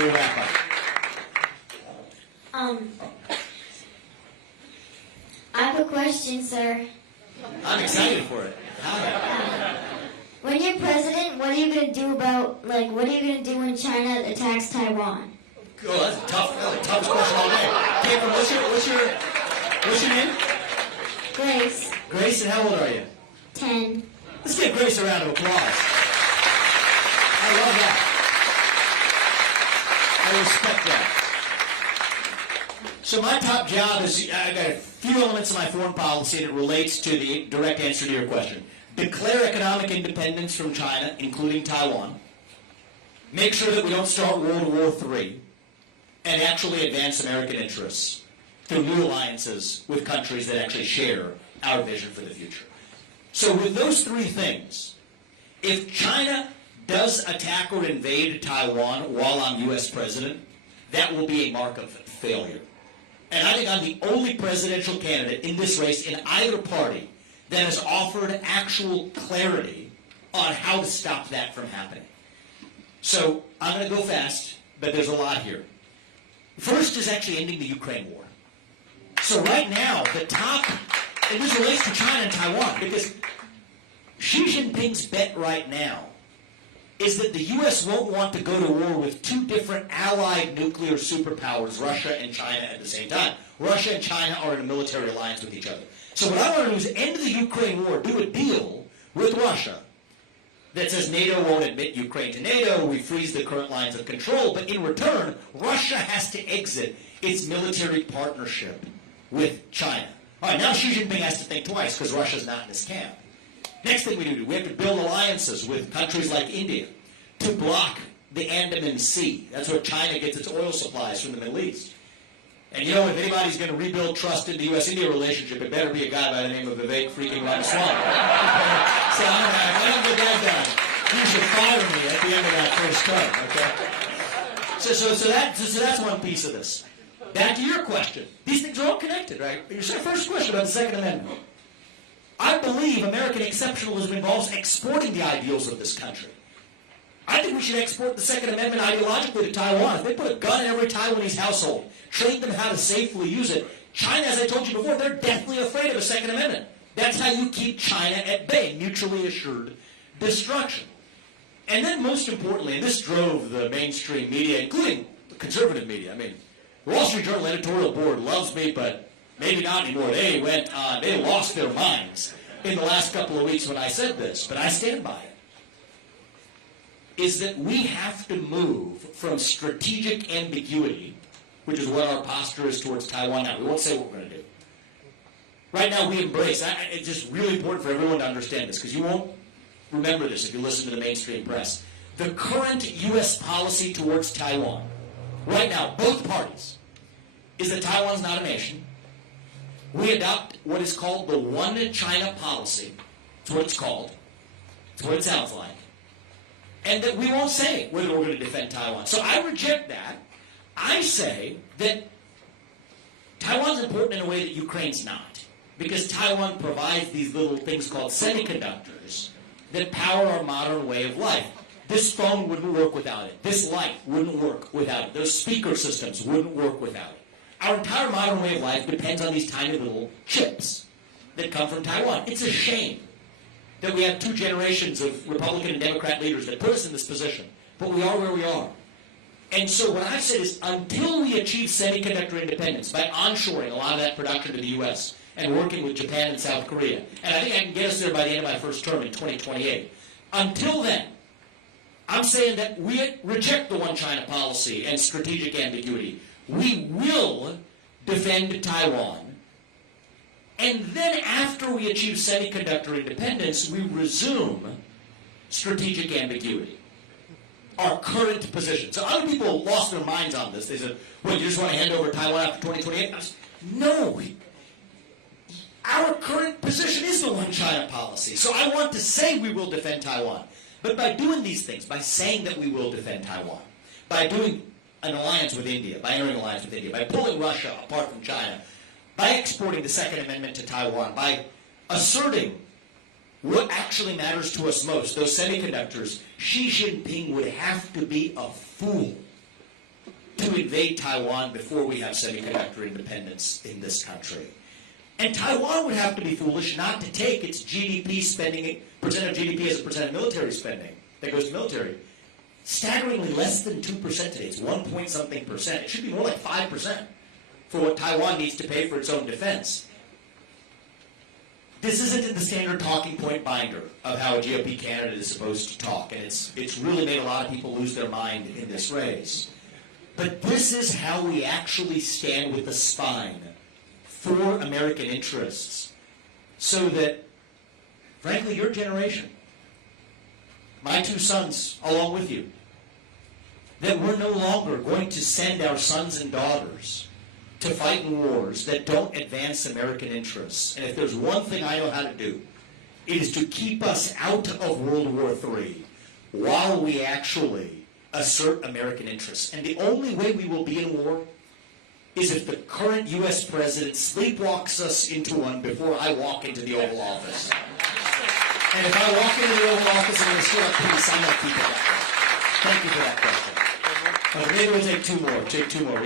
for your wrap-up. I have a question, sir. I'm excited for it. When you're president, what are you going to do about, what are you going to do when China attacks Taiwan? Oh, that's a tough question all day. Cameron, what's your name? Grace. Grace, and how old are you? 10. Let's give Grace a round of applause. I love that. I respect that. So my top job is, I got a few elements of my foreign policy that relates to the direct answer to your question. Declare economic independence from China, including Taiwan. Make sure that we don't start World War III. And actually advance American interests through new alliances with countries that actually share our vision for the future. So with those three things, if China does attack or invade Taiwan while I'm U.S. president, that will be a mark of failure. And I think I'm the only presidential candidate in this race in either party that has offered actual clarity on how to stop that from happening. So I'm going to go fast, but there's a lot here. First is actually ending the Ukraine war. So right now, the top, and this relates to China and Taiwan, because Xi Jinping's bet right now is that the U.S. won't want to go to war with two different allied nuclear superpowers, Russia and China, at the same time. Russia and China are in a military alliance with each other. So what I want to do is end the Ukraine war, do a deal with Russia that says NATO won't admit Ukraine to NATO, we freeze the current lines of control, but in return, Russia has to exit its military partnership with China. All right, now Xi Jinping has to think twice because Russia's not in this camp. Next thing we do, we have to build alliances with countries like India to block the Andaman Sea. That's where China gets its oil supplies from the Middle East. And you know, if anybody's going to rebuild trust in the U.S.-India relationship, it better be a guy by the name of Vivek freaking Ramaswamy. So if I don't get that done, you should fire me at the end of that first term, okay? So that's one piece of this. Back to your question. These things are all connected, right? Your first question about the Second Amendment. I believe American exceptionalism involves exporting the ideals of this country. I think we should export the Second Amendment ideologically to Taiwan. If they put a gun in every Taiwanese household, train them how to safely use it, China, as I told you before, they're deathly afraid of a Second Amendment. That's how you keep China at bay, mutually assured destruction. And then most importantly, and this drove the mainstream media, including the conservative media. I mean, the Wall Street Journal editorial board loves me, but maybe not anymore. They lost their minds in the last couple of weeks when I said this, but I stand by it. Is that we have to move from strategic ambiguity, which is what our posture is towards Taiwan now. We won't say what we're going to do. Right now we embrace, it's just really important for everyone to understand this, because you won't remember this if you listen to the mainstream press. The current U.S. policy towards Taiwan, right now, both parties, is that Taiwan's not a nation. We adopt what is called the One China policy. That's what it's called. That's what it sounds like. And that we won't say whether we're going to defend Taiwan. So I reject that. I say that Taiwan's important in a way that Ukraine's not. Because Taiwan provides these little things called semiconductors that power our modern way of life. This phone wouldn't work without it. This light wouldn't work without it. Those speaker systems wouldn't work without it. Our entire modern way of life depends on these tiny little chips that come from Taiwan. It's a shame that we have two generations of Republican and Democrat leaders that put us in this position. But we are where we are. And so what I've said is until we achieve semiconductor independence by onshoring a lot of that production to the U.S. and working with Japan and South Korea, and I think I can get us there by the end of my first term in 2028, until then, I'm saying that we reject the One China policy and strategic ambiguity. We will defend Taiwan. And then after we achieve semiconductor independence, we resume strategic ambiguity. Our current position. So other people lost their minds on this. They said, well, you just want to hand over Taiwan after 2028? No. Our current position is the One China policy. So I want to say we will defend Taiwan. But by doing these things, by saying that we will defend Taiwan, by doing an alliance with India, by entering an alliance with India, by pulling Russia apart from China, by exporting the Second Amendment to Taiwan, by asserting what actually matters to us most, those semiconductors, Xi Jinping would have to be a fool to invade Taiwan before we have semiconductor independence in this country. And Taiwan would have to be foolish not to take its GDP spending, percent of GDP as a percent of military spending that goes to military. Staggeringly less than 2% today. It's 1-point-something%. It should be more like 5% for what Taiwan needs to pay for its own defense. This isn't in the standard talking point binder of how a GOP candidate is supposed to talk, and it's really made a lot of people lose their mind in this race. But this is how we actually stand with the spine for American interests, so that, frankly, your generation, my 2 sons along with you, that we're no longer going to send our sons and daughters to fight in wars that don't advance American interests. And if there's one thing I know how to do, it is to keep us out of World War III while we actually assert American interests. And the only way we will be in war is if the current U.S. president sleepwalks us into one before I walk into the Oval Office. And if I walk into the Oval Office, I'm going to sit up here and sign up people that way. Thank you for that question. Maybe we'll take 2 more. Take 2 more.